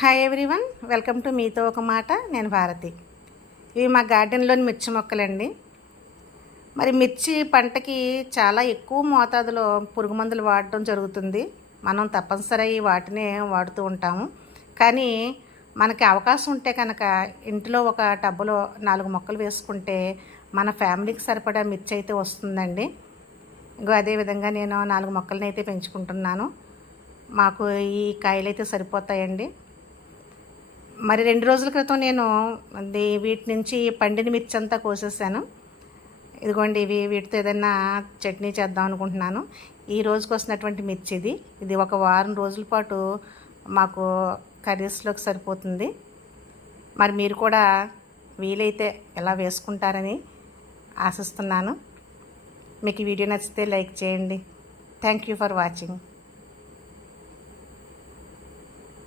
Hi everyone, welcome to మీతో ఒక మాట. నేను భారతి. ఇవి మా గార్డెన్లోని మిర్చి మొక్కలండి. మరి మిర్చి పంటకి చాలా ఎక్కువ మోతాదులో పురుగు మందులు వాడటం జరుగుతుంది. మనం తప్పనిసరి వాటినే వాడుతూ ఉంటాము. కానీ మనకి అవకాశం ఉంటే కనుక ఇంట్లో ఒక టబ్బులో 4 మొక్కలు వేసుకుంటే మన ఫ్యామిలీకి సరిపడా మిర్చి అయితే వస్తుందండి. ఇంకో అదేవిధంగా నేను 4 మొక్కలని అయితే పెంచుకుంటున్నాను. మాకు ఈ కాయలు అయితే సరిపోతాయండి. మరి 2 రోజుల క్రితం నేను వీటి నుంచి పండిన మిర్చి అంతా కోసేసాను. ఇదిగోండి, వీటితో ఏదైనా చట్నీ చేద్దాం అనుకుంటున్నాను. ఈ రోజుకి వస్తున్నటువంటి మిర్చి ఇది ఒక వారం రోజుల పాటు మాకు కర్రీస్లోకి సరిపోతుంది. మరి మీరు కూడా వీలైతే ఎలా వేసుకుంటారని ఆశిస్తున్నాను. మీకు ఈ వీడియో నచ్చితే లైక్ చేయండి. Thank you for watching.